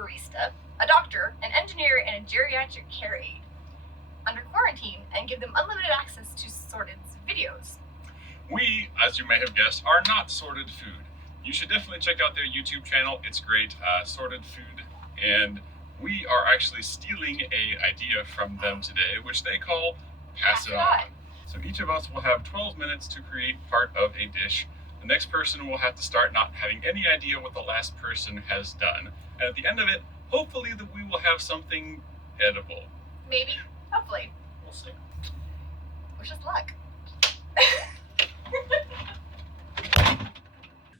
barista, a doctor, an engineer, and a geriatric care aide under quarantine and give them unlimited access to Sorted's videos. We, as you may have guessed, are not SortedFood. You should definitely check out their YouTube channel. It's great, SortedFood, and we are actually stealing an idea from them today, which they call Pass It On. So each of us will have 12 minutes to create part of a dish. The next person will have to start not having any idea what the last person has done. And at the end of it, hopefully that we will have something edible. Maybe. Hopefully. We'll see. Wish us luck.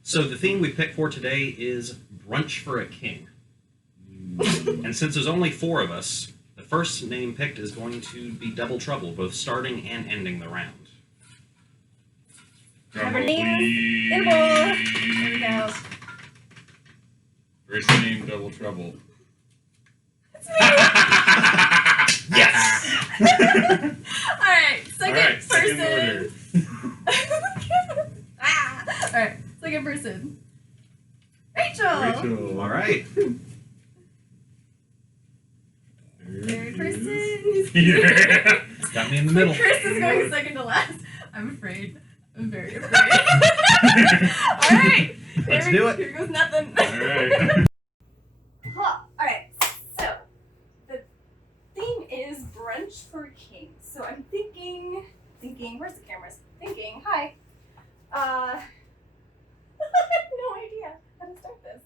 So the theme we picked for today is Brunch for a King. And since there's only 4 of us, the first name picked is going to be Double Trouble, both starting and ending the round. Remember names? In the bowl. There we go. First name, Double Trouble. Yes! Alright, second person. Order. Alright, second person. Rachel! Alright. Third person. Yeah. It's got me in the middle. Chris is going second to last. I'm afraid. I'm very afraid. Alright. Let's do it. Here goes nothing. Alright. Alright, so the theme is Brunch for a King. So I'm thinking, where's the cameras? Hi. I have no idea how to start this.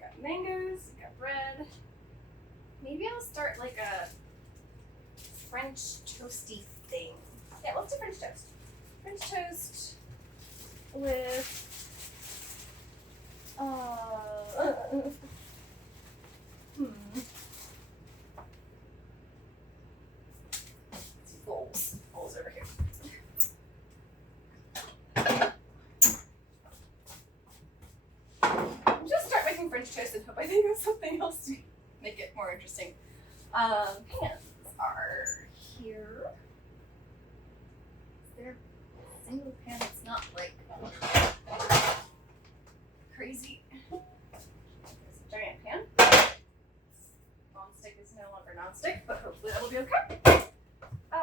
Got mangoes, got bread. Maybe I'll start like a French toasty thing. Yeah, let's do French toast. French toast with bowls over here. Just start making French toast and hope I think of something else to make it more interesting. Pans are here. Is there a single pan that's not like crazy? There's a giant pan. Non-stick is no longer non-stick, but hopefully that'll be okay. I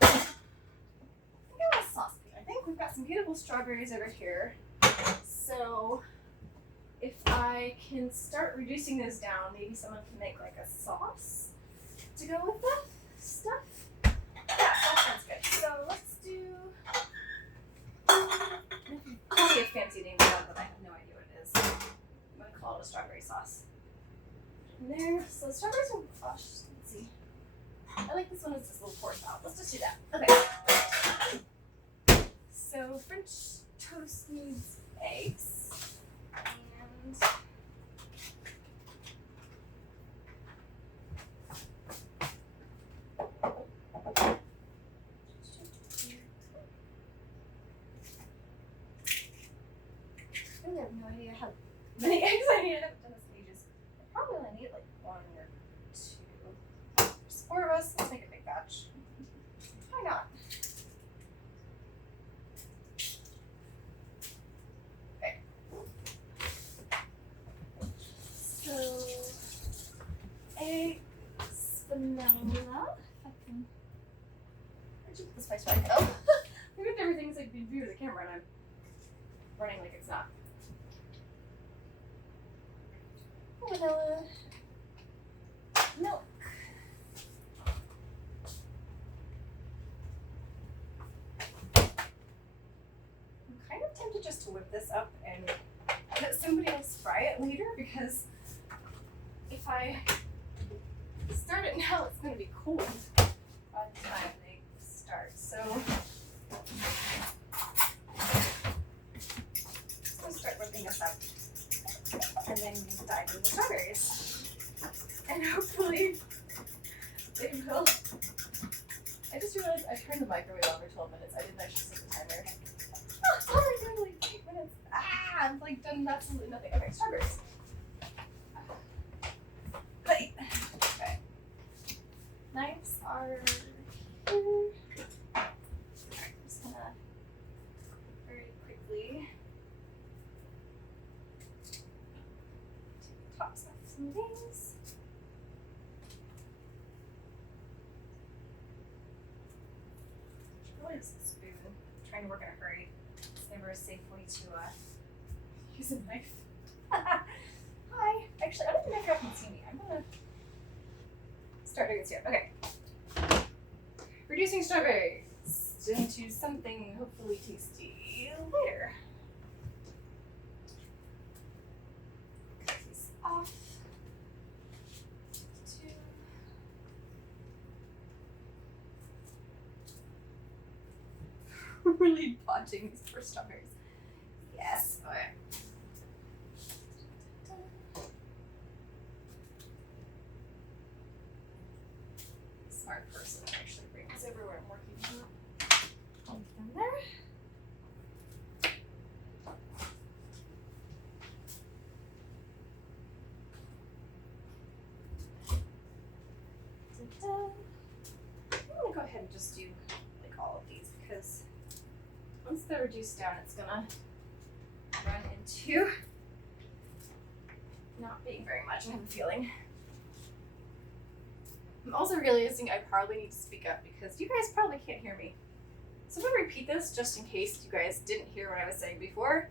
think I want a sauce pan. I think we've got some beautiful strawberries over here. So if I can start reducing those down, maybe someone can make like a sauce to go with the stuff. Yeah, that sounds good. So let's do probably a fancy name for that, but I have no idea what it is. I'm gonna call it a strawberry sauce. And there, so the strawberries are let's see. I like this one with this little pour out. Let's just do that. Okay. So French toast needs eggs. And I really have no idea how many eggs I need. I haven't done this in ages. I probably only need like 1 or 2. There's 4 of us. Let's make a big batch. Why not? Okay. So, eggs, vanilla. If I can. Where'd you put the spice rack? Oh, look at everything's like in view of the camera, and I'm running like it's not. Vanilla, milk. I'm kind of tempted just to whip this up and let somebody else fry it later, because if I start it now, it's going to be cold by the time they start. So let's start whipping this up and then dive into the strawberries. And hopefully they will. I just realized I turned the microwave on for 12 minutes. I didn't actually set the timer. Oh, it's already been like 8 minutes. I've like done absolutely nothing. Okay, strawberries. Hey. Okay. Knives are here. Alright, I'm just gonna very quickly take the top probably just a spoon. I'm trying to work in a hurry. It's never a safe way to use a knife. Hi. Actually, I don't think you can see me. I'm gonna start doing this here. Okay. Reducing strawberries into something hopefully tasty later. Cut these off. Really punching these poor strawberries. Yes. Okay. Smart person actually brings everywhere I'm working. Hold them there. I'm gonna go ahead and just do like all of these because once they're reduced down, it's gonna run into not being very much, I have a feeling. I'm also realizing I probably need to speak up because you guys probably can't hear me. So I'm gonna repeat this just in case you guys didn't hear what I was saying before.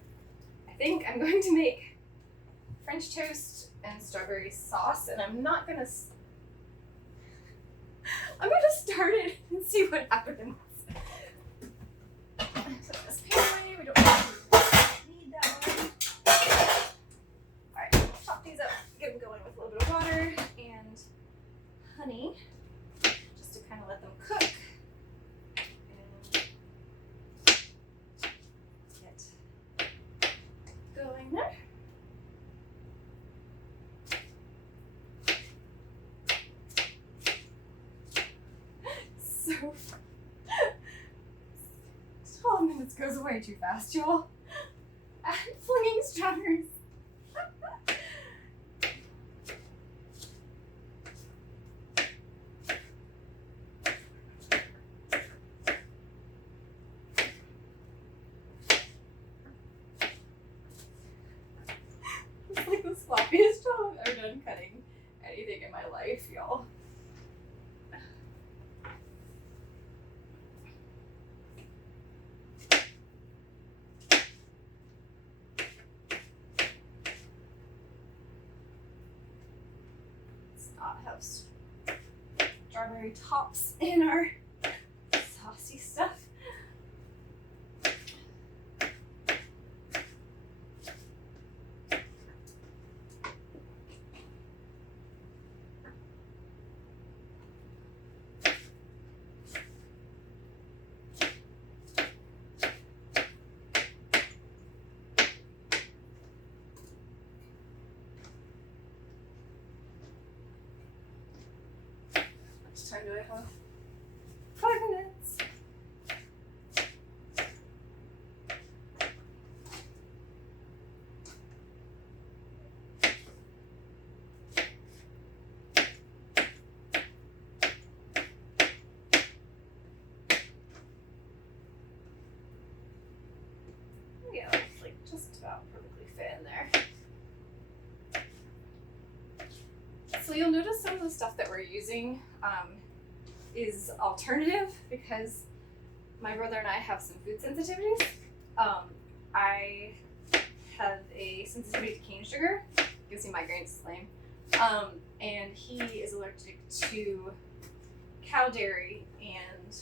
I think I'm going to make French toast and strawberry sauce, and I'm gonna start it and see what happens. Put this pan away, we don't need that one. Alright, chop these up, get them going with a little bit of water and honey, just to kind of let them cook. And get going there. So 12 minutes goes away too fast, y'all. I'm flinging strawberries. It's like the sloppiest job I've ever done cutting anything in my life, y'all. Not have strawberry tops in our saucy stuff. Time do I have? 5 minutes. Yeah, it's like just about perfectly fit in there. So you'll notice some of the stuff that we're using is alternative because my brother and I have some food sensitivities. I have a sensitivity to cane sugar, gives me migraines, lame. And he is allergic to cow dairy and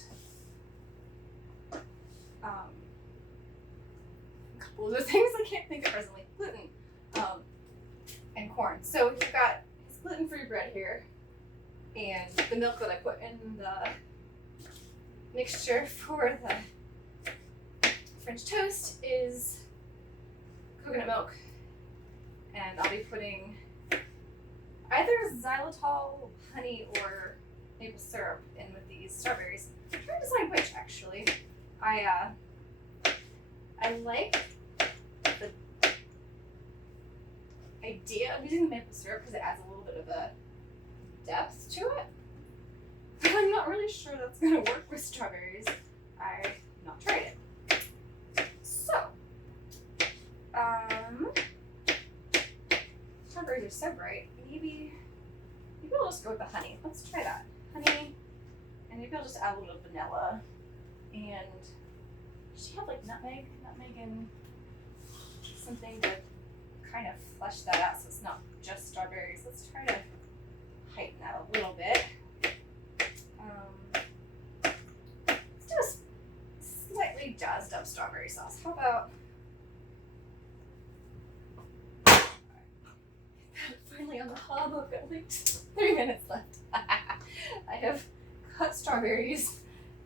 a couple other things I can't think of presently, gluten, and corn. So we've got his gluten-free bread here. And the milk that I put in the mixture for the French toast is coconut milk. And I'll be putting either xylitol, honey, or maple syrup in with these strawberries. I'm trying to decide which, actually. I like the idea of using the maple syrup because it adds a little bit of a depth to it, but I'm not really sure that's gonna work with strawberries. I've not tried it. So, strawberries are so bright. Maybe I'll just go with the honey. Let's try that. Honey, and maybe I'll just add a little bit of vanilla And does she have like nutmeg and something to kind of flesh that out so it's not just strawberries? Let's try to heighten that a little bit. Let's do a slightly jazzed up strawberry sauce. How about finally on the hob? I've got like 3 minutes left. I have cut strawberries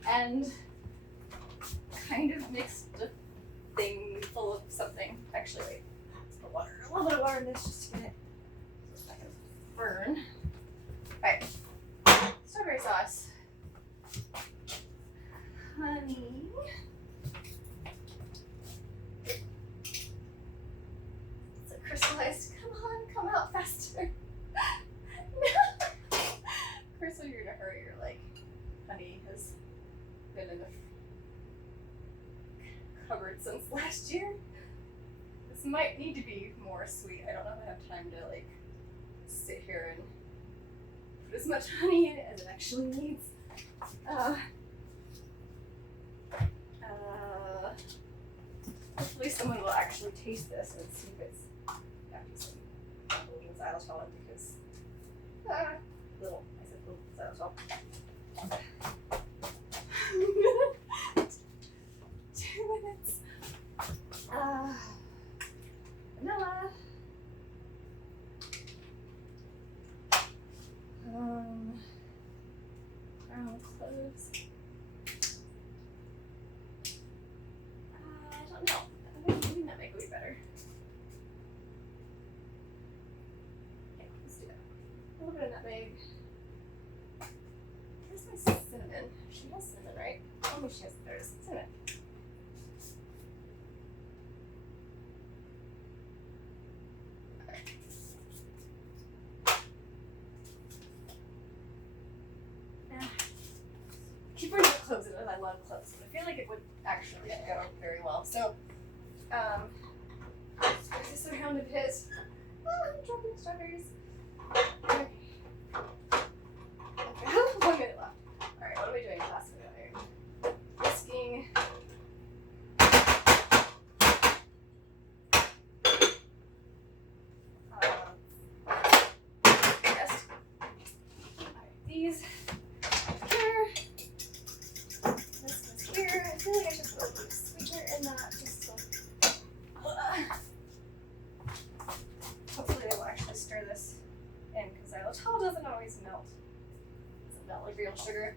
and kind of mixed a thing full of something. Actually, wait. Let's put water. A little bit of water in this just to get it so it's not gonna burn. Alright. Strawberry sauce. Honey. It's a crystallized. Come on, come out faster. Crystal, you're in a hurry. You're like, honey has been in the cupboard since last year. This might need to be more sweet. I don't know if I have time to like sit here and put as much honey in it as it actually needs. Hopefully someone will actually taste this and see if it's actually some xylitol because little, I said little xylitol. 2 minutes. Vanilla. Brown cloves. I don't know. Maybe that might be better. Okay, let's do that. A little bit of nutmeg. Where's my cinnamon? She has cinnamon, right? Oh, maybe she has. There's cinnamon. Keep bringing the cloves in it. I love cloves. I feel like it would actually go very well. So, is this around of his? Oh, I'm dropping strawberries. Okay. 1 minute left. Alright, what are we doing last minute here? Whisking. Rest. Alright, these here. This is here. I feel like I should put a little sweetener in that just so. Hopefully they will actually stir this in because xylitol doesn't always melt. It doesn't melt like real sugar.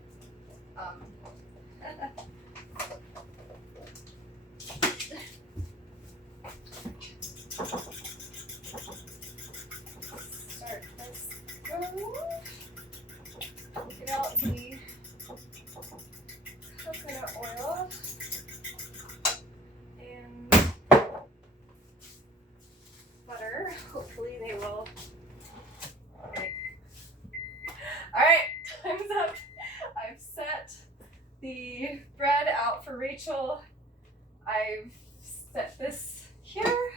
Start this go. Get out the coconut oil and butter. Hopefully they will. Okay. Alright, time's up. I've set the bread out for Rachel. I've set this here.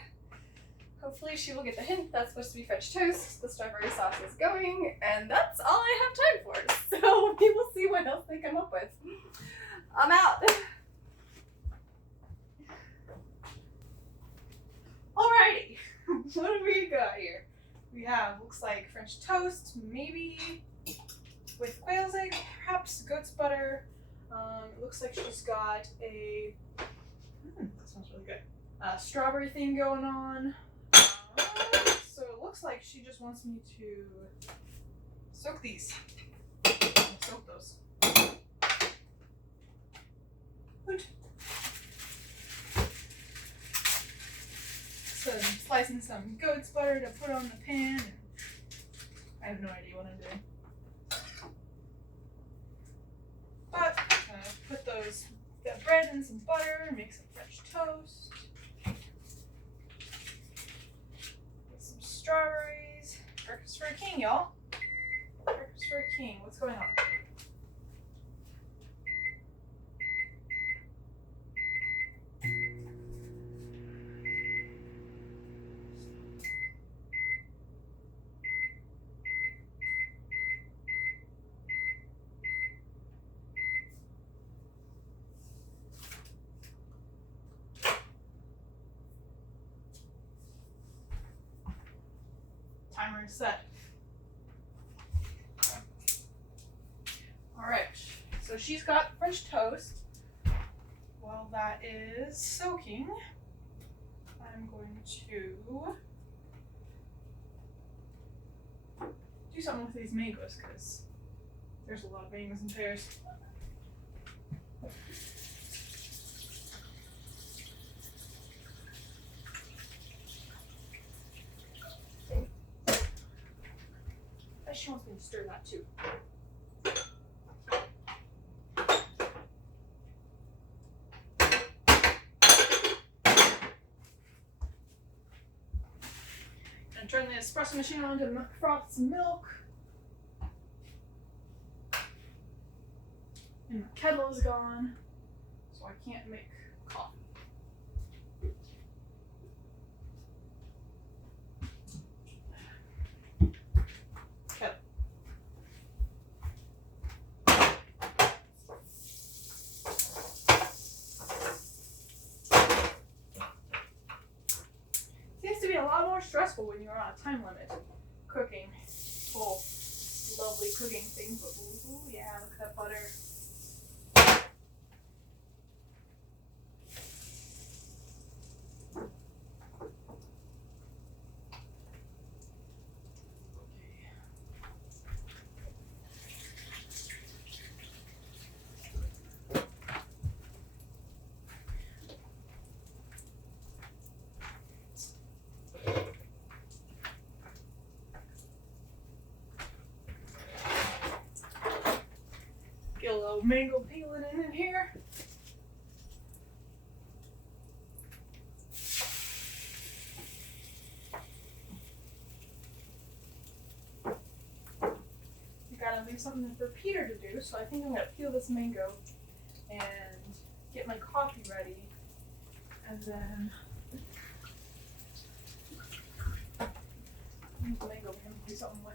Hopefully she will get the hint. That's supposed to be French toast. The strawberry sauce is going, and that's all I have time for. So we will see what else they come up with. I'm out. Alrighty, what do we got here? We have, looks like French toast, maybe with quail's egg, perhaps goat's butter. It looks like she's got a, that smells really good, strawberry thing going on. So it looks like she just wants me to soak these. Soak those. Good. So I'm slicing some goat's butter to put on the pan. And I have no idea what I'm doing. But I'm gonna put that bread in some butter, make some French toast. Get some strawberries. Breakfast for a king, y'all. Breakfast for a king. What's going on? our set. Alright, so she's got French toast. While that is soaking, I'm going to do something with these mangoes because there's a lot of mangoes and pears. She wants me to stir that too. And turn the espresso machine on to froth some milk. And my kettle is gone, so I can't make coffee. Kettle. Seems to be a lot more stressful when you're on a time limit cooking. Whole lovely cooking thing, but ooh, yeah, look at that butter. Get a little mango peeling in here. You gotta leave something for Peter to do, so I think I'm gonna peel this mango and get my coffee ready, and then use the mango for him to do something with.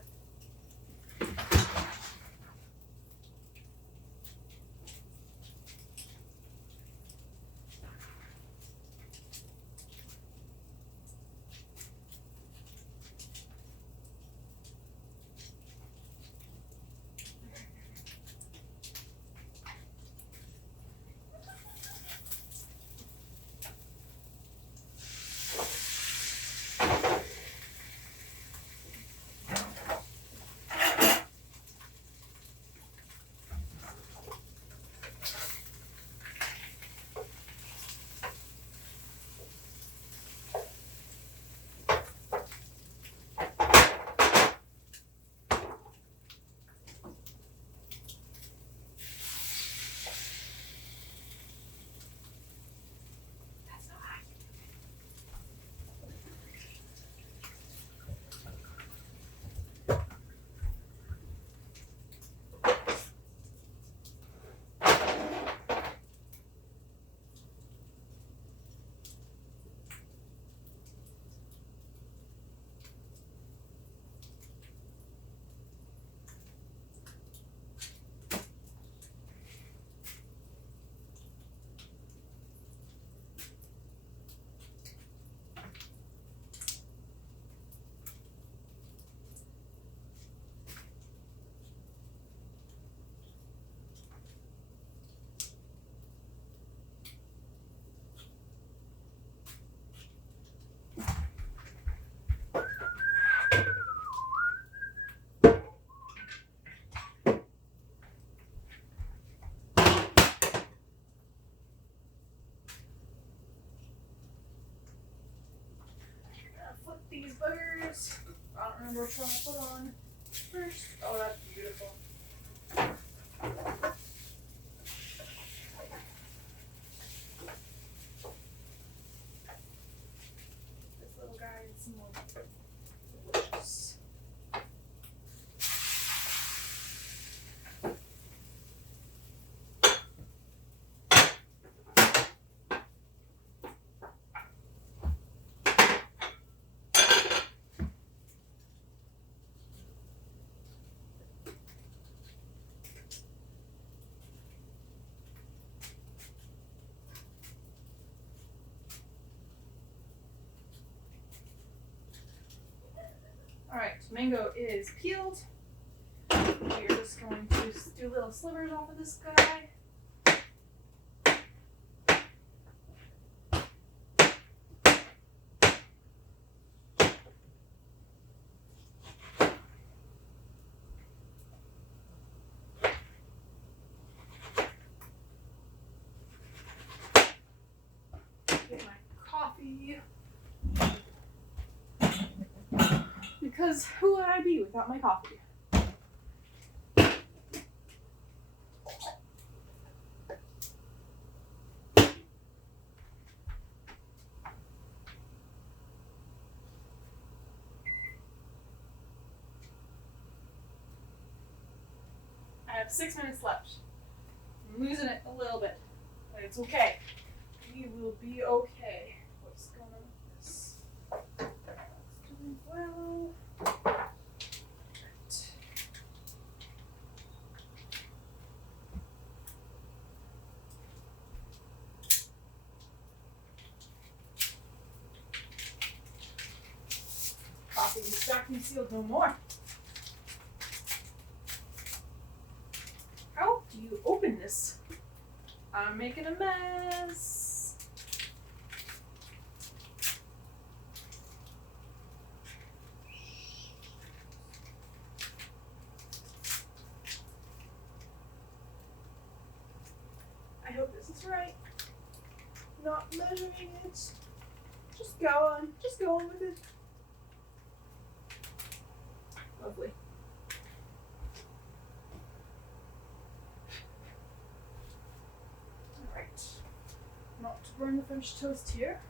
Flip these buggers. I don't remember which one I put on first. Oh, that's beautiful. This little guy is more delicious. mango is peeled. We're just going to do little slivers off of this guy. Get my coffee. Because who would I be without my coffee? I have 6 minutes left. I'm losing it a little bit, but it's okay. We will be okay. What's going on with this? It's doing well. Right. Coffee is vacuum sealed no more. How do you open this? I'm making a mess. I hope this is right. Not measuring it. Just go on with it. Lovely. Alright. Not to burn the French toast here.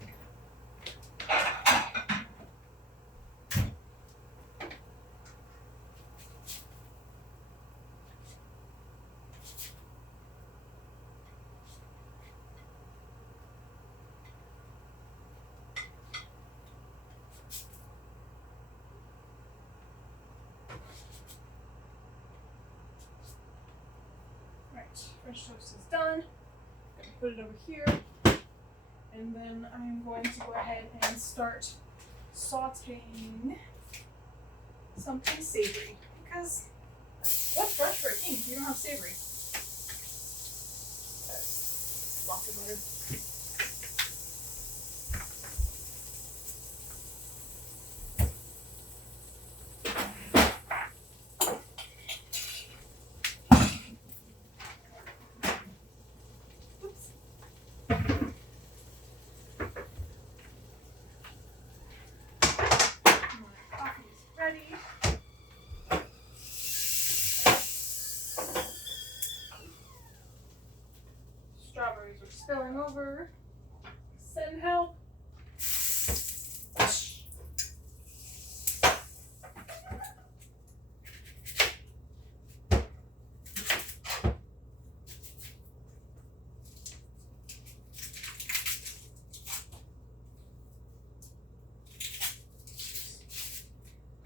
French toast is done. I'm gonna put it over here. And then I'm going to go ahead and start sauteing something savory. Because what's brunch for a king if you don't have savory? Lots of butter. Strawberries are spilling over. Send help.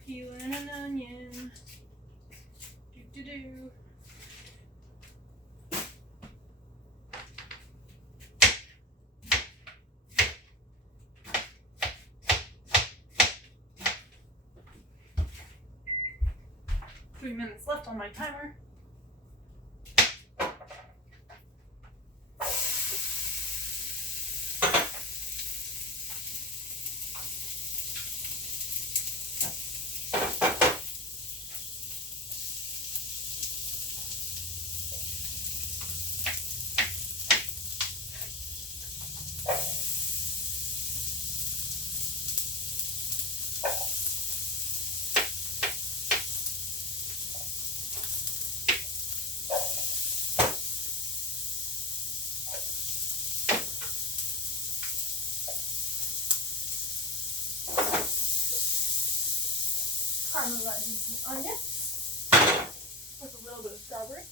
Peeling an onion. Do. 3 minutes left on my timer. Caramelizing some onions with a little bit of strawberry.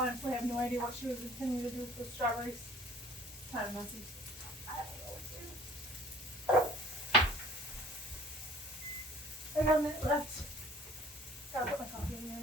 honestly have no idea what she was intending to do with the strawberries. Kind of messy. I don't know what to do. I got a minute left. Gotta put my coffee in there.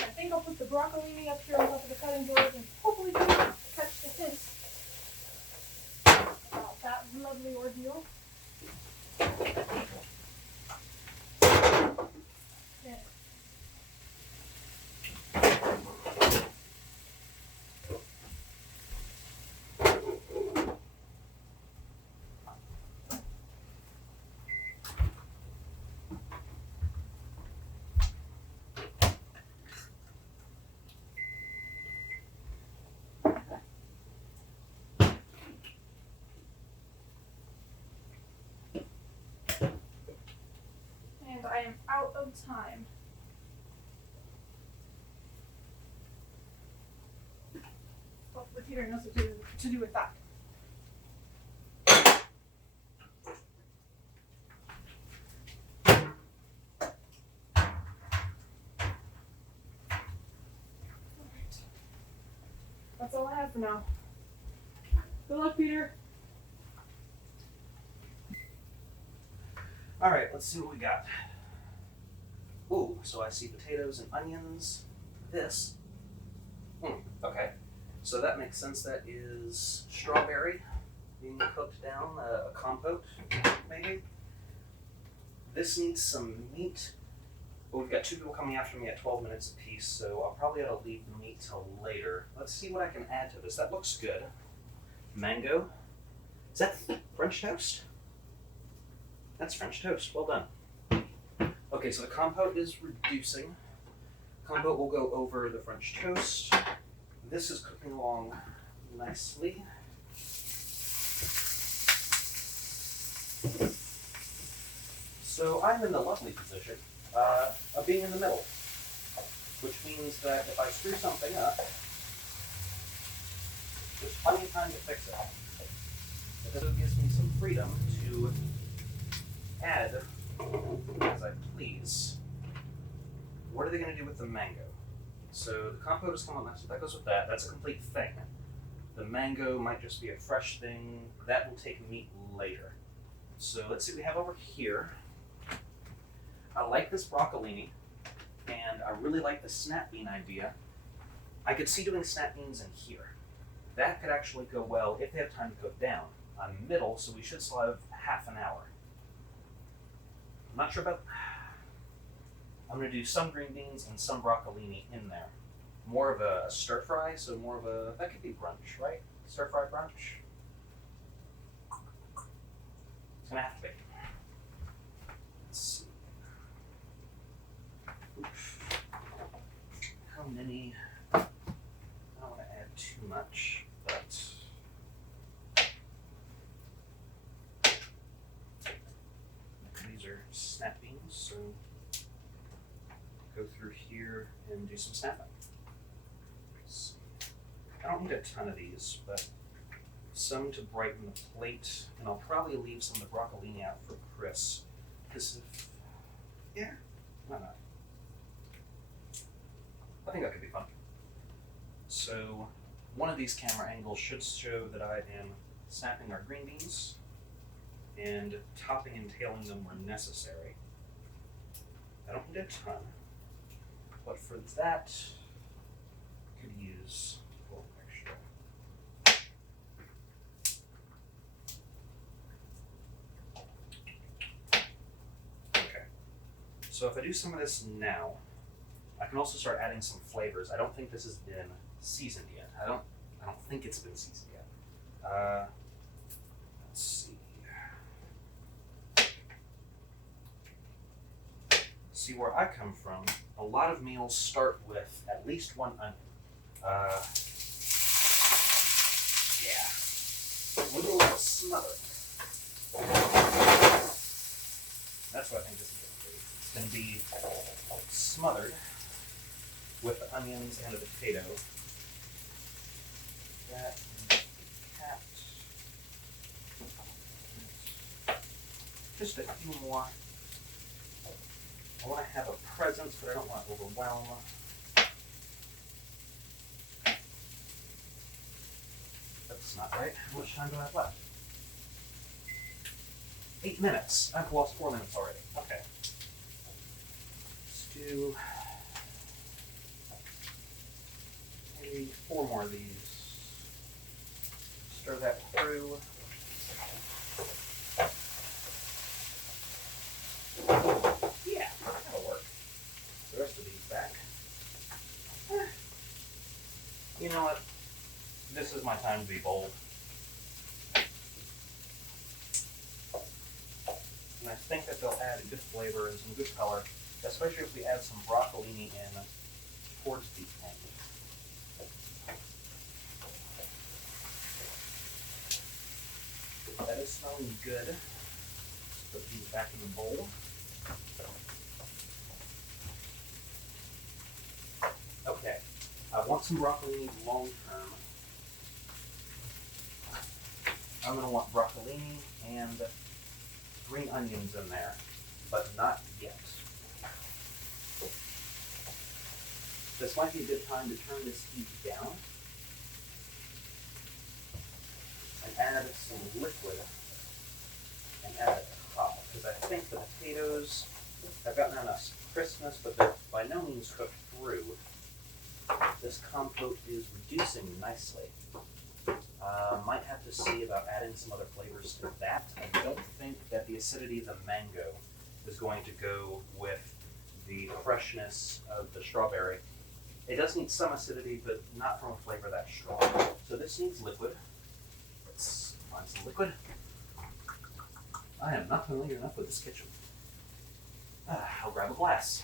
I think I'll put the broccolini up here on top of the cutting board and hopefully catch the hint about that lovely ordeal. Yeah. And I am out of time. Hopefully Peter knows what to do with that. Alright. That's all I have for now. Good luck, Peter. All right, let's see what we got. Ooh, so I see potatoes and onions. This. Okay. So that makes sense. That is strawberry being cooked down, a compote, maybe. This needs some meat. But we've got 2 people coming after me at 12 minutes apiece, so I'll probably have to leave the meat till later. Let's see what I can add to this. That looks good. Mango. Is that French toast? That's French toast. Well done. Okay, so the compote is reducing. Compote will go over the French toast. This is cooking along nicely. So I'm in the lovely position of being in the middle, which means that if I screw something up, there's plenty of time to fix it. Because it gives me some freedom to add as I please. What are they going to do with the mango? So the compote has come on, so that goes with that. That's a complete thing. The mango might just be a fresh thing. That will take meat later. So let's see what we have over here. I like this broccolini, and I really like the snap bean idea. I could see doing snap beans in here. That could actually go well if they have time to cook down. I'm middle, so we should still have half an hour. I'm not sure about... I'm going to do some green beans and some broccolini in there. More of a stir fry, so more of a... That could be brunch, right? Stir fry brunch? It's going to have to be. Let's see. Oof. How many... I don't want to add too much, but... These are snap beans, so... Go through here and do some snapping. I don't need a ton of these, but some to brighten the plate, and I'll probably leave some of the broccolini out for Chris. Because if, yeah, why not? I think that could be fun. So one of these camera angles should show that I am snapping our green beans and topping and tailing them where necessary. I don't need a ton. But for that, I could use a little extra. Okay, so if I do some of this now, I can also start adding some flavors. I don't think this has been seasoned yet. I don't think it's been seasoned yet. Let's see. See, where I come from, a lot of meals start with at least one onion. Yeah. A little smothered. That's what I think this is going to be. It's going to be smothered with the onions and a potato. That and the cat. Just a few more. I want to have a presence, but I don't want to overwhelm. That's not right. How much time do I have left? 8 minutes. I've lost 4 minutes already. Okay. Let's do maybe 4 more of these. Stir that through. Yeah, that'll work. The rest of these back. You know what? This is my time to be bold. And I think that they'll add a good flavor and some good color, especially if we add some broccolini in towards the end. That is smelling good. Let's put these back in the bowl. Okay, I want some broccolini long term. I'm going to want broccolini and green onions in there, but not yet. This might be a good time to turn this heat down and add some liquid and add it to the top, because I think the potatoes have gotten enough crispness, but they're by no means cooked through. This compote is reducing nicely. Might have to see about adding some other flavors to that. I don't think that the acidity of the mango is going to go with the freshness of the strawberry. It does need some acidity, but not from a flavor that strong. So this needs liquid. Let's find some liquid. I am not familiar enough with this kitchen. I'll grab a glass.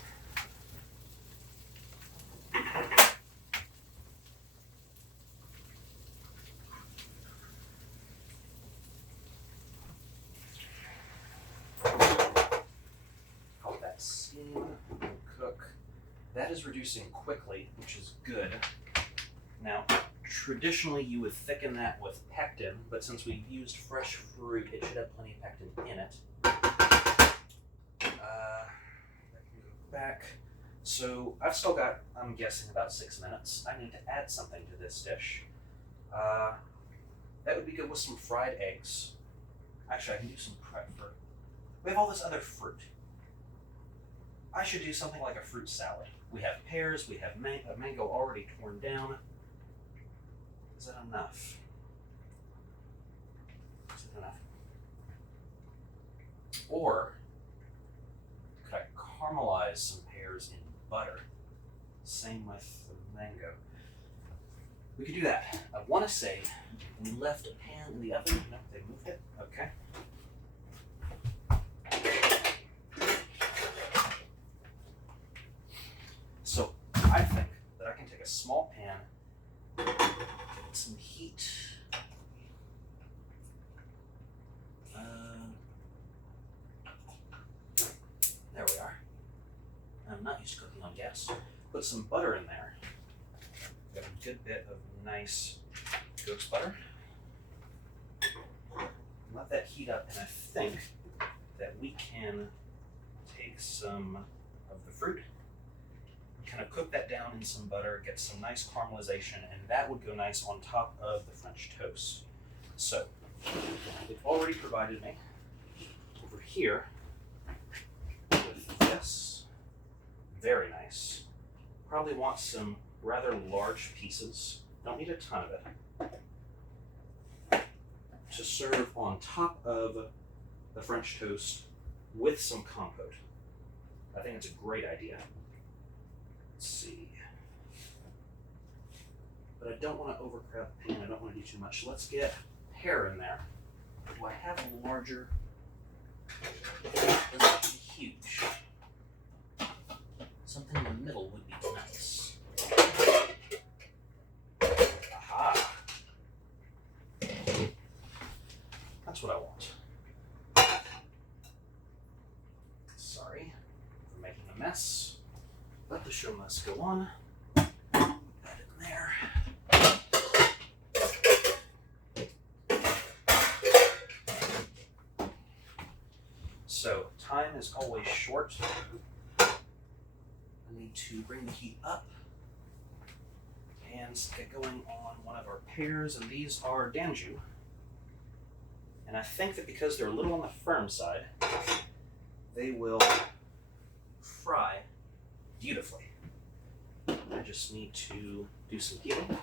Cook. That is reducing quickly, which is good. Now, traditionally you would thicken that with pectin, but since we've used fresh fruit, it should have plenty of pectin in it. That can go back. So I've still got, I'm guessing, about 6 minutes. I need to add something to this dish. That would be good with some fried eggs. Actually, I can do some prep for. We have all this other fruit. I should do something like a fruit salad. We have pears, we have a mango already torn down. Is that enough? Is it enough? Or could I caramelize some pears in butter? Same with the mango. We could do that. I want to say we left a pan in the oven. No, they moved it. Okay. So I think that I can take a small pan, get some heat. There we are. I'm not used to cooking on gas. Put some butter in there. Got a good bit of nice goat's butter. Let that heat up, and I think that we can take some of the fruit, kind of cook that down in some butter, get some nice caramelization, and that would go nice on top of the French toast. So, they've already provided me over here with this. Very nice. Probably want some rather large pieces. Don't need a ton of it. To serve on top of the French toast with some compote. I think it's a great idea. Let's see. But I don't want to overcrowd the pan. I don't want to do too much. Let's get pear in there. Do I have a larger? Doesn't have to be huge. Something in the middle would be nice. Aha! That's what I want. Sorry for making a mess. Let the show must go on. Add it in there. So, time is always short. I need to bring the heat up and get going on one of our pears, and these are Danju. And I think that because they're a little on the firm side, they will fry beautifully. I just need to do some heating. Put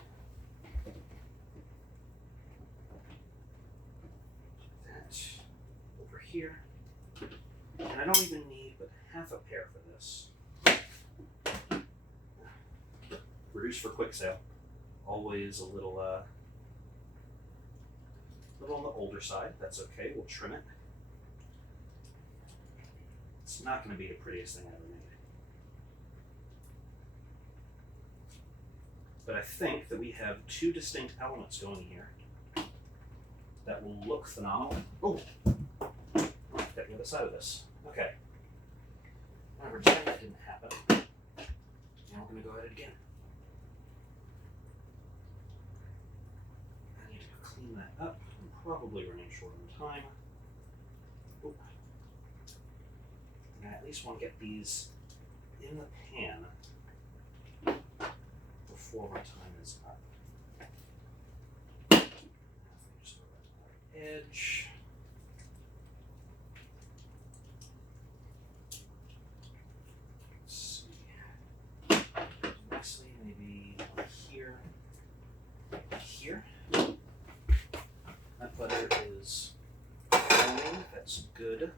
that over here. And I don't even need but half a pear for this. Reduce for quick sale. Always a little on the older side. That's okay. We'll trim it. It's not going to be the prettiest thing I ever made. But I think that we have two distinct elements going here that will look phenomenal. Oh, get the other side of this. Okay. Now pretend that didn't happen. Now we're going to go at it again. I need to clean that up. I'm probably running short on time. Oh. And I at least want to get these in the pan before my time is up. Just go right to the edge. Let's see. Nicely, maybe here. Here. That butter is brown. That's good.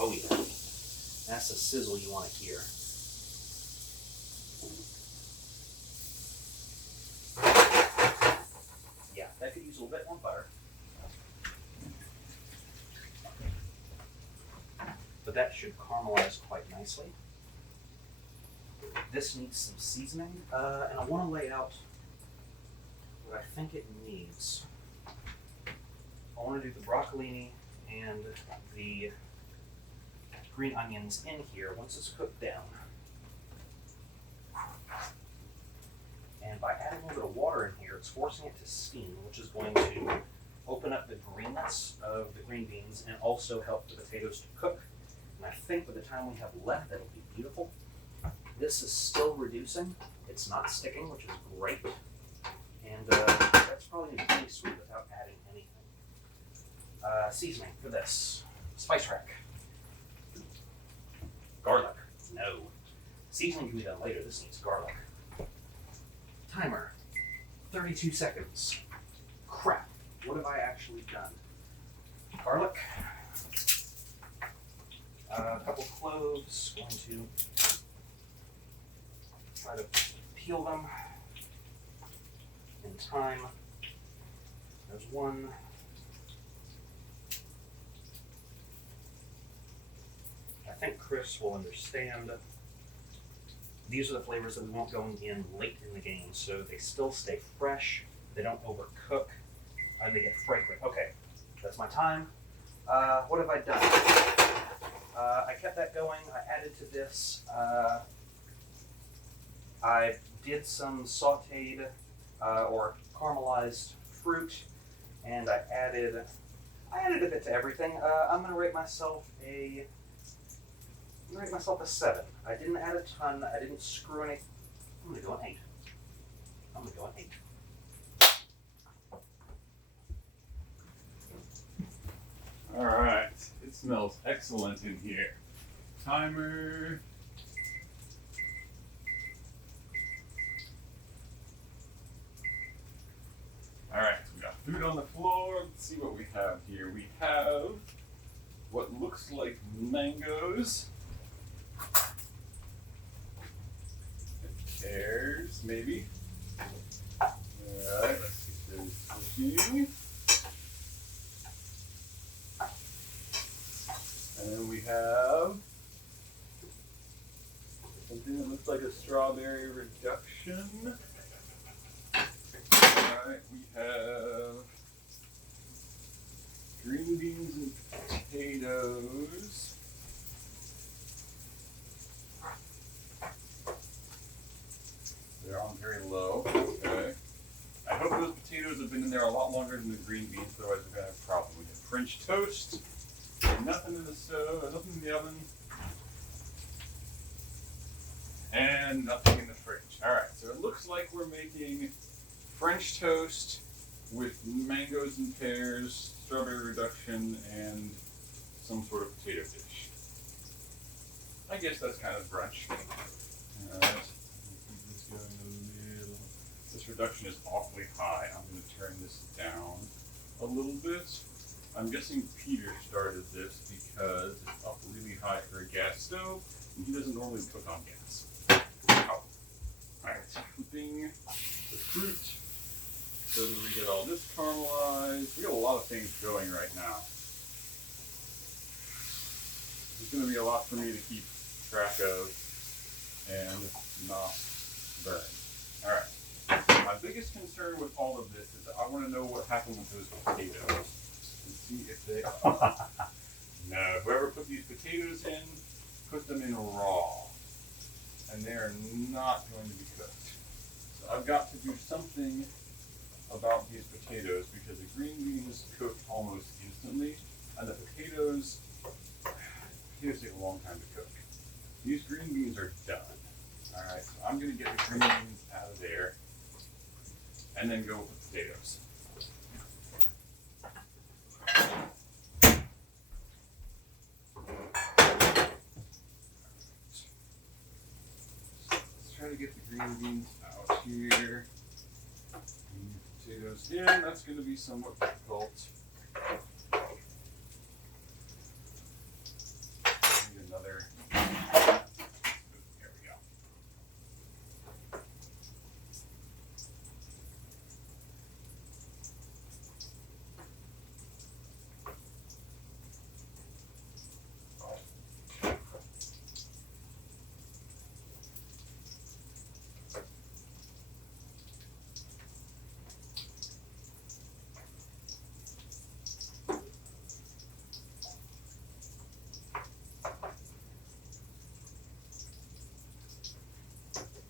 Oh yeah. That's the sizzle you want to hear. Yeah, that could use a little bit more butter. But that should caramelize quite nicely. This needs some seasoning, and I want to lay out what I think it needs. I want to do the broccolini and the green onions in here once it's cooked down. And by adding a little bit of water in here, it's forcing it to steam, which is going to open up the greenness of the green beans and also help the potatoes to cook. And I think by the time we have left, that'll be beautiful. This is still reducing. It's not sticking, which is great. And that's probably going to be pretty sweet without adding anything. Seasoning for this. Spice rack. Garlic. No. Seasoning can be done later. This needs garlic. Timer. 32 seconds. Crap. What have I actually done? Garlic. A couple cloves. Going to try to peel them in time. There's one. I think Chris will understand. These are the flavors that we want going in late in the game, so they still stay fresh, they don't overcook, and they get fragrant. Okay, that's my time. What have I done? I kept that going. I added to this. I did some sauteed or caramelized fruit, and I added a bit to everything. I'm gonna rate myself a 7. I didn't add a ton. I didn't screw any. I'm gonna go an 8. I'm gonna go an 8. All right, it smells excellent in here. Timer. All right, we got food on the floor. Let's see what we have here. We have what looks like mangoes. Pears, maybe. All right, let's get seasoning. And we have something that looks like a strawberry reduction. Alright, we have green beans and potatoes. They're on very low. Okay. I hope those potatoes have been in there a lot longer than the green beans, otherwise we're going to have a problem. We have French toast. Nothing in the stove, nothing in the oven. And nothing in the fridge. Alright, so it looks like we're making French toast with mangoes and pears, strawberry reduction, and some sort of potato dish. I guess that's kind of brunch. Alright, this going a little. This reduction is awfully high. I'm going to turn this down a little bit. I'm guessing Peter started this because it's up really high for a gas stove, and he doesn't normally cook on gas. Oh. Alright, flipping the fruit so that we get all this caramelized. We got a lot of things going right now. It's going to be a lot for me to keep track of and not burn. Alright, my biggest concern with all of this is that I want to know what happened with those potatoes. See if they no, whoever put these potatoes in, put them in raw. And they are not going to be cooked. So I've got to do something about these potatoes because the green beans cook almost instantly, and the potatoes take a long time to cook. These green beans are done. Alright, so I'm gonna get the green beans out of there and then go with the potatoes. Try to get the green beans out here. And the potatoes in. That's going to be somewhat difficult. Need another. There we go.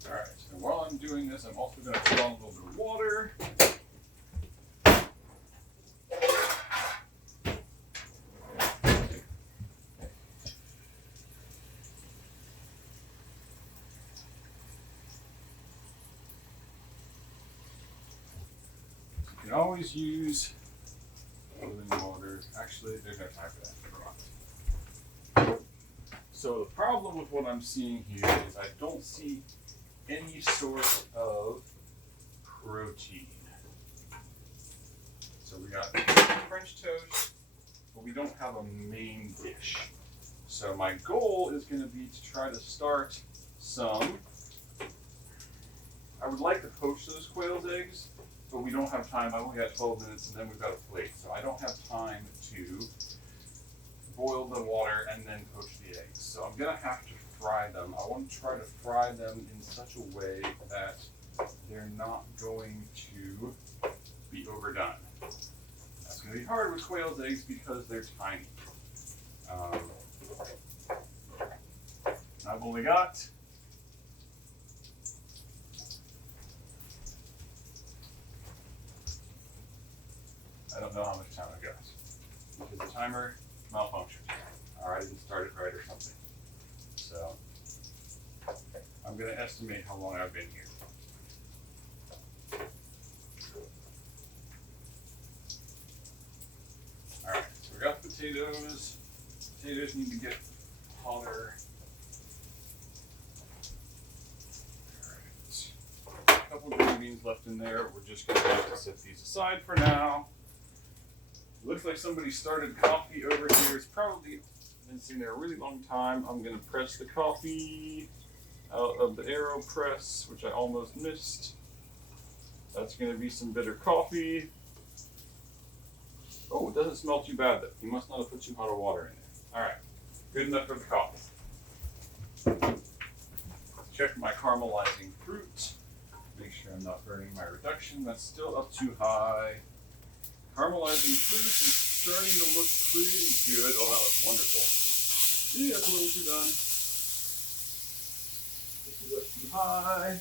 Alright, so while I'm doing this, I'm also going to put on a little bit of water. You can always use boiling water. Actually, there's no time for that. Never mind. So the problem with what I'm seeing here is I don't see any sort of protein. So we got French toast, but we don't have a main dish. So my goal is going to be to try to start some. I would like to poach those quail's eggs, but we don't have time. I only got 12 minutes and then we've got a plate. So I don't have time to boil the water and then poach the eggs. So I'm going to have to fry them. I want to try to fry them in such a way that they're not going to be overdone. That's going to be hard with quail's eggs because they're tiny. I've only got I don't know how much time I've got because the timer malfunctioned. Or I didn't start it right or something. So I'm going to estimate how long I've been here. Alright, so we got the potatoes. Potatoes need to get hotter. Alright. A couple green beans left in there. We're just going to have to set these aside for now. Looks like somebody started coffee over here. It's probably been sitting there a really long time. I'm going to press the coffee out of the AeroPress, which I almost missed. That's going to be some bitter coffee. Oh, it doesn't smell too bad though. You must not have put too hot of water in there. Alright, good enough for the coffee. Check my caramelizing fruit. Make sure I'm not burning my reduction. That's still up too high. Caramelizing fruit is starting to look pretty good. Oh, that was wonderful. Yeah, that's a little too done. This is up too high.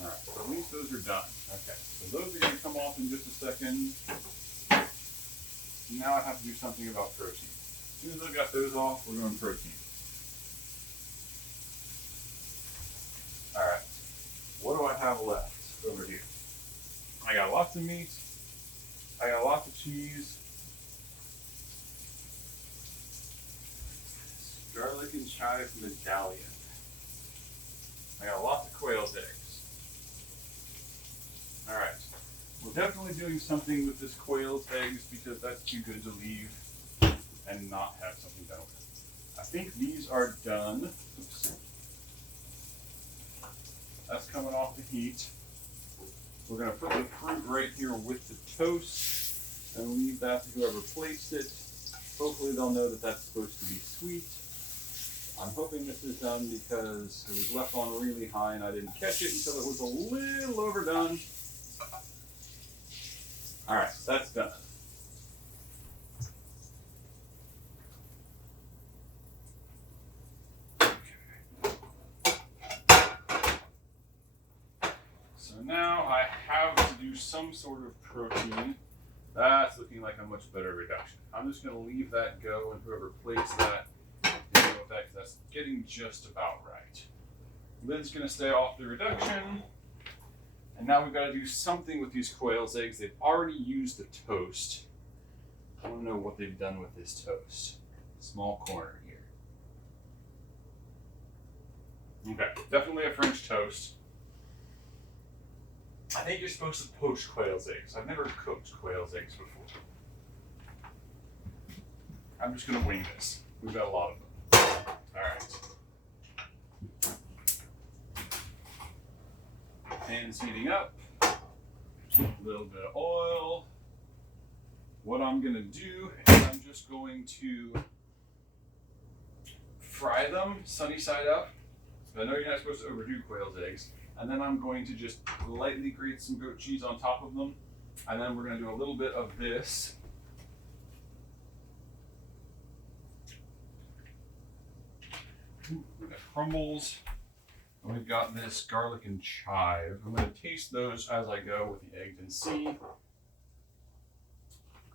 Alright, so at least those are done. Okay, so those are going to come off in just a second. Now I have to do something about protein. As soon as I've got those off, we're doing protein. Alright, what do I have left over here? I got lots of meat. I got lots of cheese. Garlic and chive medallion. I got lots of quail's eggs. Alright, we're definitely doing something with this quail's eggs because that's too good to leave and not have something done with it. I think these are done. Oops. That's coming off the heat. We're going to put the fruit right here with the toast and leave that to whoever placed it. Hopefully they'll know that that's supposed to be sweet. I'm hoping this is done because it was left on really high and I didn't catch it until it was a little overdone. Alright, that's done. So now I have to do some sort of protein. That's looking like a much better reduction. I'm just going to leave that go and whoever plates that can deal with that because that's getting just about right. Lid's going to stay off the reduction. And now we've got to do something with these quail's eggs. They've already used the toast. I want to know what they've done with this toast. Small corner here. Okay, definitely a French toast. I think you're supposed to poach quail's eggs. I've never cooked quail's eggs before. I'm just going to wing this. We've got a lot of them. Alright. Pan's heating up. A little bit of oil. What I'm going to do is I'm just going to fry them sunny side up. I know you're not supposed to overdo quail's eggs. And then I'm going to just lightly grate some goat cheese on top of them. And then we're going to do a little bit of this. Ooh, we got crumbles. And we've got this garlic and chive. I'm going to taste those as I go with the eggs and see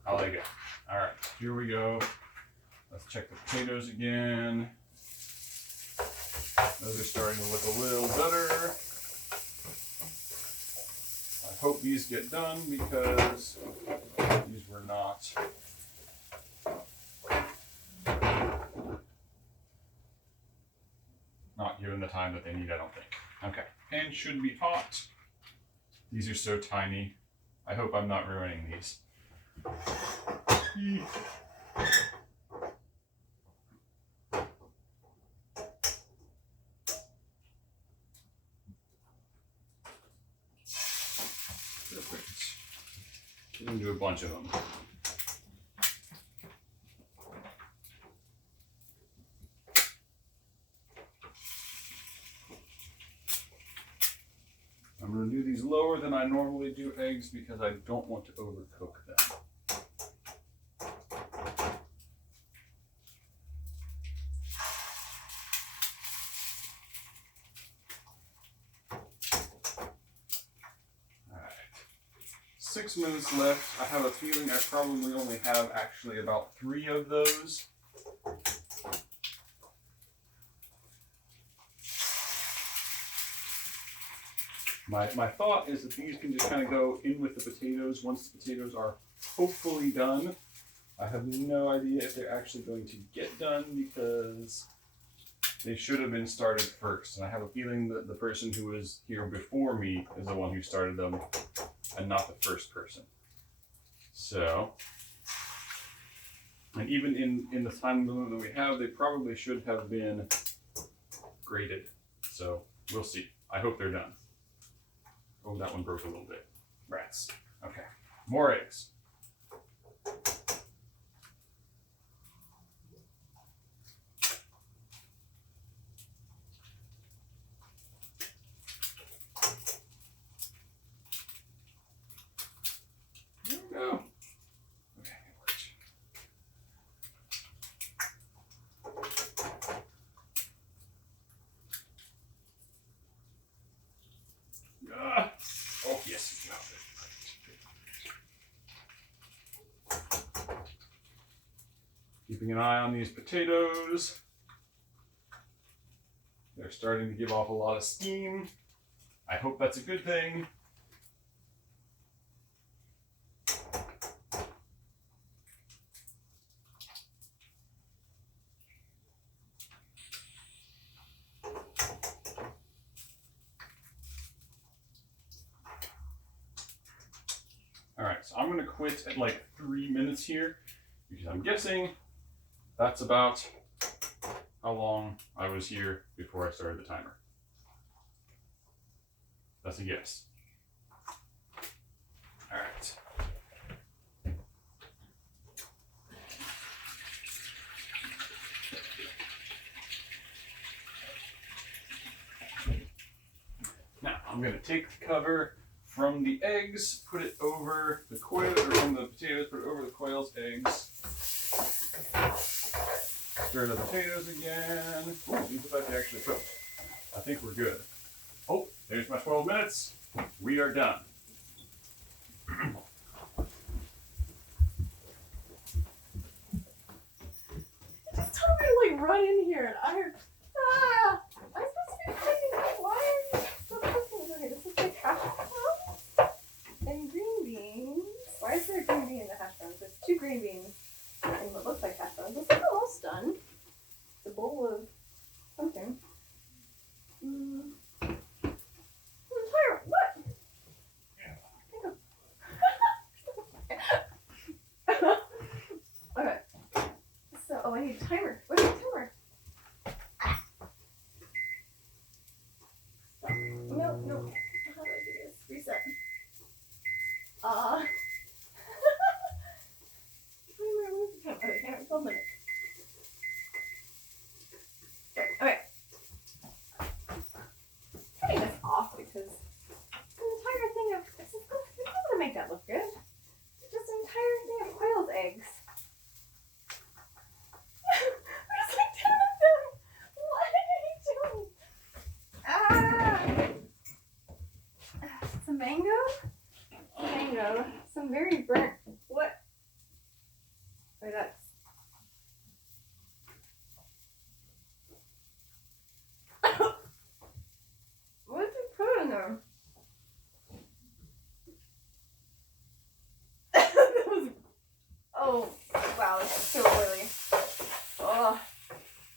how they go. All right, here we go. Let's check the potatoes again. Those are starting to look a little better. I hope these get done because these were not. Not given the time that they need, I don't think. Okay, pan should be hot. These are so tiny. I hope I'm not ruining these. Perfect. Get into a bunch of them. I'm going to do these lower than I normally do eggs because I don't want to overcook them. Alright. 6 minutes left. I have a feeling I probably only have actually about 3 of those. My thought is that these can just kind of go in with the potatoes once the potatoes are hopefully done. I have no idea if they're actually going to get done because they should have been started first. And I have a feeling that the person who was here before me is the one who started them and not the first person. So, and even in the time limit that we have, they probably should have been graded. So We'll see. I hope they're done. Oh, that one broke a little bit. Rats. Okay. More eggs. There we go. Okay, it worked. Ah. Oh, yes, you got it. Keeping an eye on these potatoes. They're starting to give off a lot of steam. I hope that's a good thing. All right, so I'm gonna quit at like 3 minutes here because I'm guessing that's about how long I was here before I started the timer. That's a guess. All right. Now I'm gonna take the cover from the eggs, put it over the quail, or from the potatoes, put it over the quail's eggs. Stir the potatoes again. Ooh, these look like they actually cooked. I think we're good. Oh, there's my 12 minutes. We are done. Just told me to like run in here and I'm supposed to be cooking. Why are you still cooking? Okay, this is like hash browns and green beans. Why is there a green bean in the hash browns? There's 2 green beans and what looks like hash browns. This is almost done. It's a bowl of something. What? Okay. So, oh, I need a timer. Where's the timer? Stop. No. How do I do this? Reset. Timer, where's the timer? Okay, hang on, 12 minutes. Okay. Turning this off because the entire thing of it's not gonna make that look good. It's just an entire thing of quail's eggs. There's like 10 of them. What are you doing? Some mango. Some very burnt. What? Wait, that's. What did you put in there? That was. Oh, wow, it's so oily. Oh.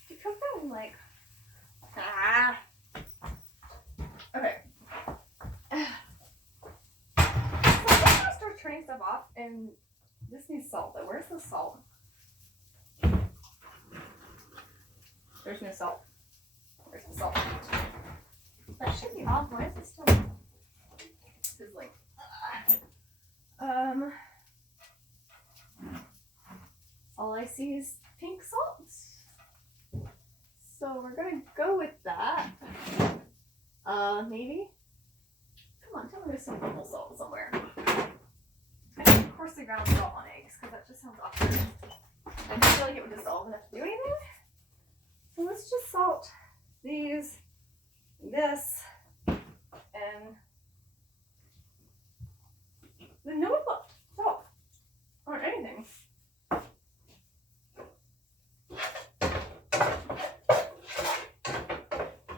You cook that in like. Okay. So I'm gonna start turning stuff off, and this needs salt. Though, where's the salt? There's no salt. Where's the salt? That should be off. Why is it still? This is like. All I see is pink salt. So we're gonna go with that. Maybe. Come on, tell me there's some purple salt somewhere. I think of course the ground salt on eggs because that just sounds awkward. I don't feel like it would dissolve enough to do anything. So let's just salt these, this, and then no one left salt or anything.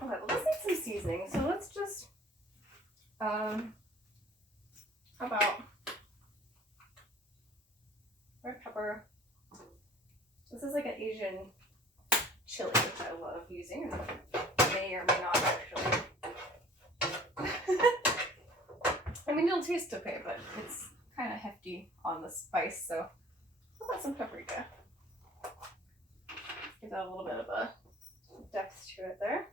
Okay, well this needs some seasoning, so let's just how about red pepper. This is like an Asian chili, which I love using. May or may not actually. I mean, it'll taste okay, but it's kind of hefty on the spice, so I'll put some paprika. Give that a little bit of a depth to it there.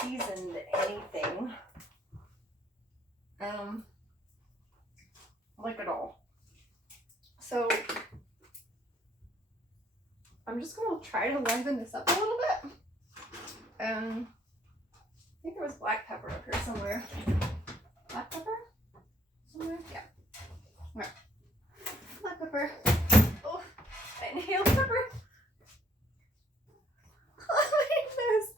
seasoned anything. Like at all. So I'm just gonna try to liven this up a little bit. I think there was black pepper up here somewhere. Black pepper? Somewhere? Yeah. Right. Black pepper. Oh, I inhaled pepper. Oh my goodness.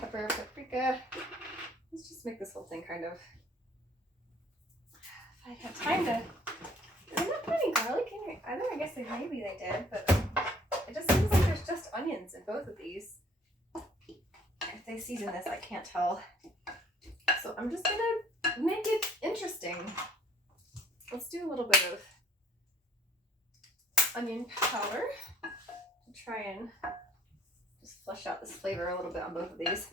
Pepper, paprika. Let's just make this whole thing kind of. If I had time to. Did they not put any garlic in here either? I guess maybe they did, but it just seems like there's just onions in both of these. If they season this, I can't tell. So I'm just gonna make it interesting. Let's do a little bit of onion powder to try and just flesh out this flavor a little bit on both of these.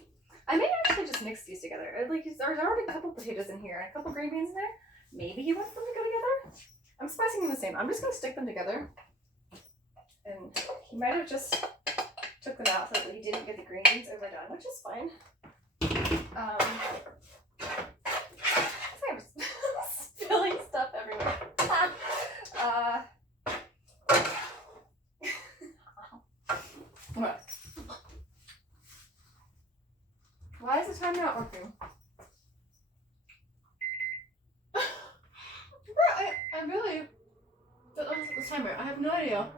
I may actually just mix these together. Like, there's already a couple potatoes in here and a couple green beans in there. Maybe he wants them to go together. I'm spicing them the same. I'm just gonna stick them together. And he might have just took them out so that he didn't get the green beans overdone, which is fine. I'm spilling stuff everywhere. What? Why is the timer not working? I really don't know the timer. I have no idea.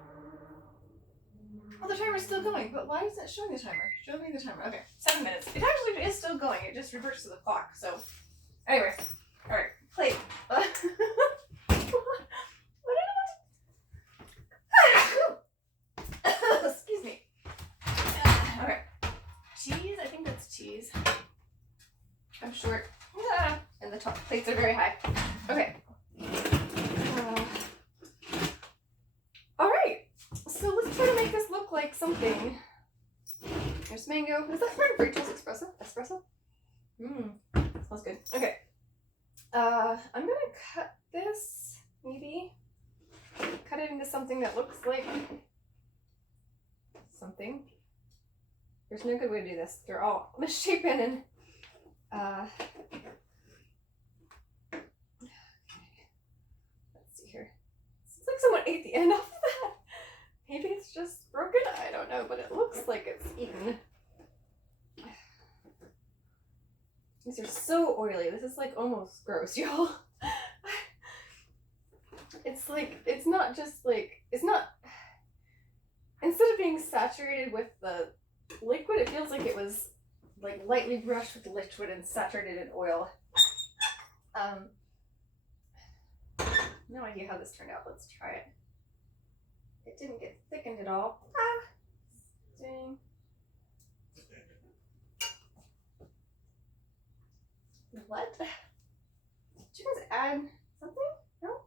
Oh, the timer's still going, but why is it showing the timer? Show me the timer. Okay, 7 minutes. It actually is still going. It just reverts to the clock. So, anyway, all right, plate. What excuse me. Okay, cheese. I think that's cheese. I'm short, and the top plates are very high. Okay. All right. So let's try to make this look like something. There's mango. Is that from Rachel's espresso? Espresso? Smells good. Okay. I'm gonna cut this, maybe. Cut it into something that looks like something. There's no good way to do this. They're all misshapen and let's see here. It's like someone ate the end off of that. Maybe it's just broken. I don't know, but it looks like it's eaten. These are so oily. This is like almost gross, y'all. It's like, it's not just like, it's not, instead of being saturated with the liquid, it feels like it was like lightly brushed with liquid and saturated in oil. No idea how this turned out. Let's try it. It didn't get thickened at all. Dang. What? Did you guys add something? No?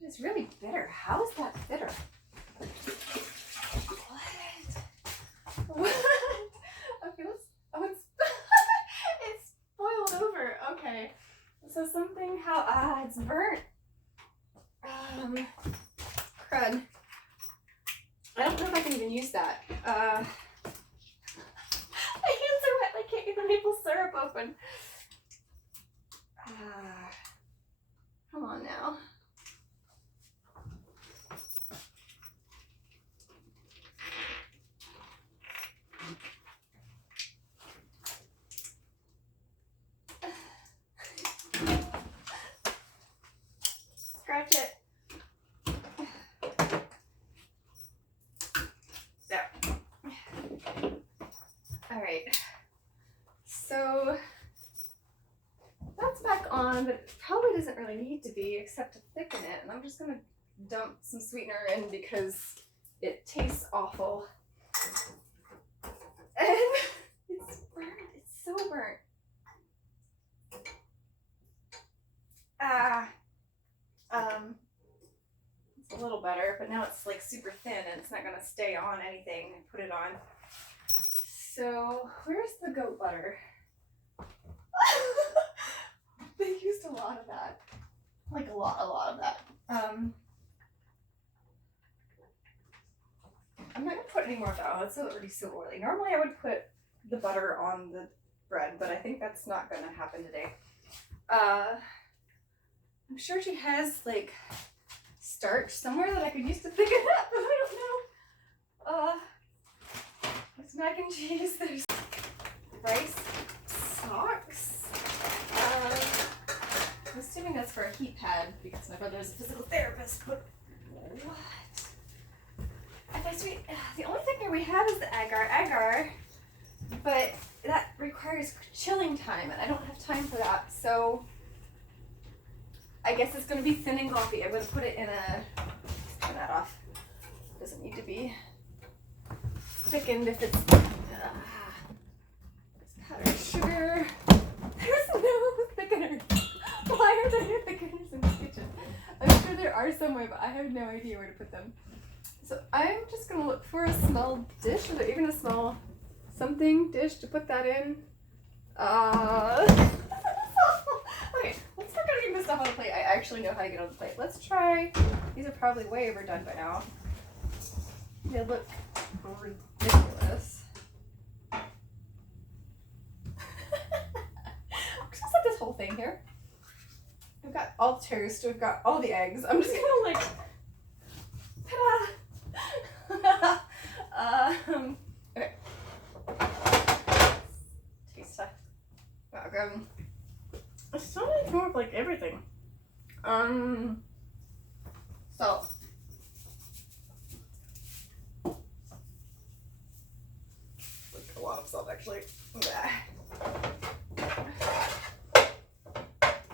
It's really bitter. How is that bitter? What? Okay, let's. Oh, it's. It's boiled over. Okay. So something. How. It's burnt. Crud. I don't know if I can even use that. My hands are wet. I can't get the maple syrup open. Come on now. Scratch it. There. All right. So that's back on, but it probably doesn't really need to be except to thicken it. And I'm just gonna dump some sweetener in because it tastes awful. And it's burnt. It's so burnt. It's a little better, but now it's like super thin and it's not gonna stay on anything and put it on. So where's the goat butter? They used a lot of that. Like a lot of that. I'm not gonna put any more of that on. It's already so oily. Normally I would put the butter on the bread, but I think that's not gonna happen today. I'm sure she has like starch somewhere that I could use to thicken it up, but I don't know. There's mac and cheese, there's rice, socks. I'm assuming that's for a heat pad because my brother is a physical therapist, but what? The only thing we have is the agar, but that requires chilling time, and I don't have time for that, so I guess it's going to be thin and gloppy. I'm going to put it in a, turn that off, doesn't need to be thickened if it's powdered sugar. There's no thickener. Why are there no thickeners in the kitchen? I'm sure there are somewhere, but I have no idea where to put them. So I'm just gonna look for a small dish, or even a small something dish to put that in. Okay, let's start getting this stuff on the plate. I actually know how to get on the plate. Let's try. These are probably way overdone by now. They look ridiculous. I'm just gonna set this whole thing here. We've got all the toast. We've got all the eggs. I'm just gonna like. Ta-da! Okay. Taste test. Welcome. It's so much more of like everything. So. Like a lot of stuff actually.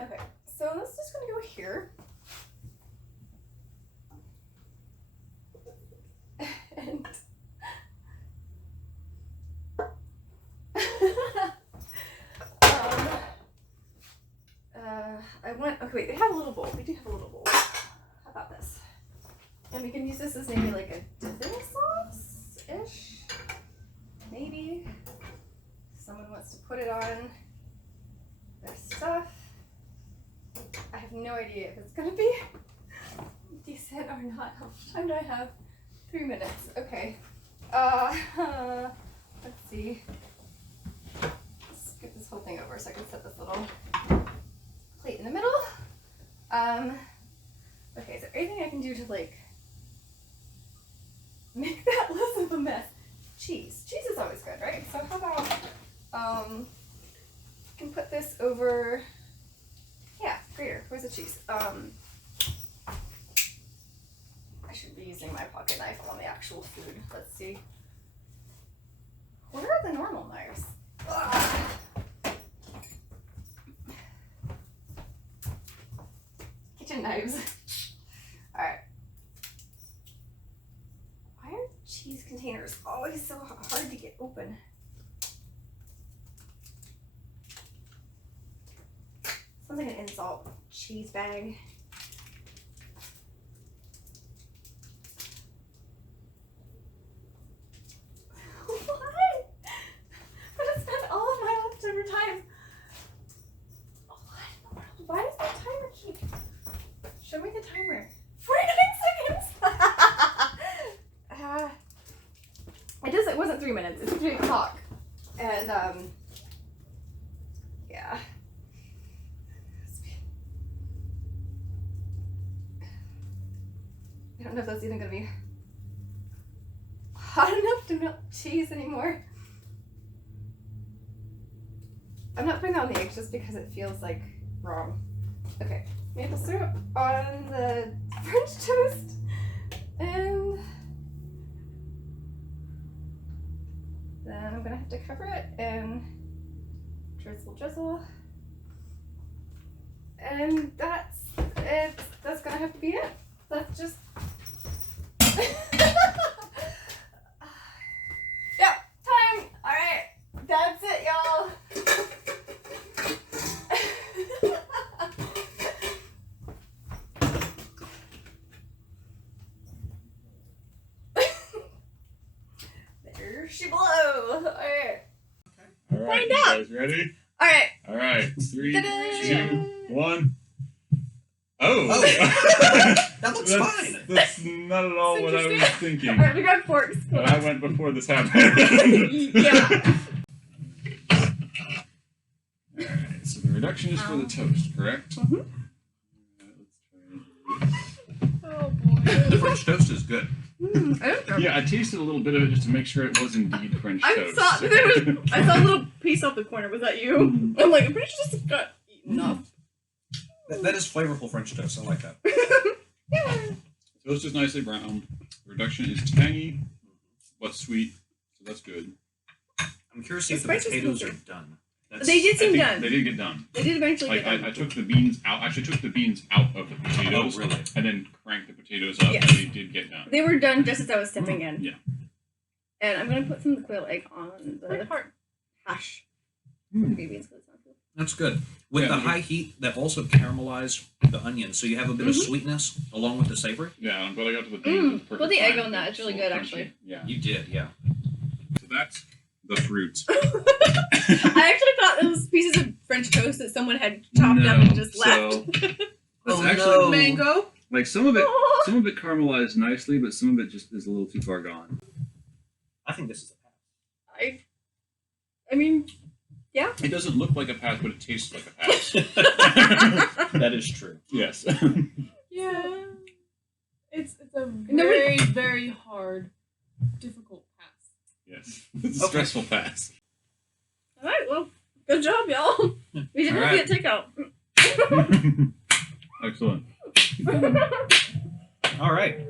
Okay, so this is just gonna go here. And okay, wait, they have a little bowl. We do have a little bowl. How about this? And we can use this as maybe like a dipping sauce-ish. Maybe. Someone wants to put it on their stuff. I have no idea if it's gonna be decent or not. How much time do I have? 3 minutes. Okay. Let's see. Let's get this whole thing over so I can set this little plate in the middle. Okay, is there anything I can do to like make that less of a mess? Cheese. Cheese is always good, right? So how about I can put this over, yeah, grater. Where's the cheese? I should be using my pocket knife on the actual food. Let's see. Where are the normal knives? Ugh. Kitchen knives. Alright. Why are cheese containers always so hard to get open? Sounds like an insult. Cheese bag. Time. Why does the timer keep? Show me the timer. 49 seconds. It wasn't 3 minutes. It's 3 o'clock. And yeah. I don't know if that's even gonna be hot enough to melt cheese anymore. I'm not putting that on the eggs just because it feels like wrong. Okay, maple syrup on the French toast, and then I'm gonna have to cover it and drizzle, and that's it. That's gonna have to be it. That's just. Yep, time. All right, that's it, y'all. She blow. All right. All right, Find you out. guys ready? All right. All right, 3, Ta-da. 2, 1. Oh. That looks That's- fine. That's not at all what I was thinking. Alright, we got forks. But I went before this happened. Yeah. Alright, so the reduction is for the toast, correct? Mhm. Oh boy. The French toast is good. I don't know. Yeah, I tasted a little bit of it just to make sure it was indeed French I toast. saw I saw a little piece off the corner. Was that you? I'm like, I'm pretty sure this got eaten up. That is flavorful French toast. I like that. Yeah. Toast is nicely browned. The reduction is tangy, but sweet, so that's good. I'm curious to see if The the spice is potatoes good. are done. They did I seem think done. They did get done. They did eventually Like get done. I took the beans out. Actually, took the beans out of the potatoes, Oh, really? and then cranked the potatoes up, Yes. and they did get done. They were done just as I was stepping in. Yeah. And I'm gonna put some of the quail egg on Like the heart. hash. Mm. Green beans, 'cause it's not good. That's good. With Yeah, the the- high heat, they've also caramelized the onions, so you have a bit of sweetness along with the savory. Yeah, I'm glad I got to the beans. It's perfect Put the egg time. on that, it's really good, actually. Yeah. You did, yeah. So that's the fruit. I actually thought those pieces of French toast that someone had chopped up and just left. That's Oh, actually no. Mango. like some of it caramelized nicely, but some of it just is a little too far gone. I think this is a pass. I mean, It doesn't look like a pass, but it tastes like a pass. That is true. Yes. Yeah. It's a Nobody- very, very hard, difficult pass. Yes. It's a Okay. stressful pass. all right, well, good job, y'all. We did All not right. get takeout. Excellent. All right.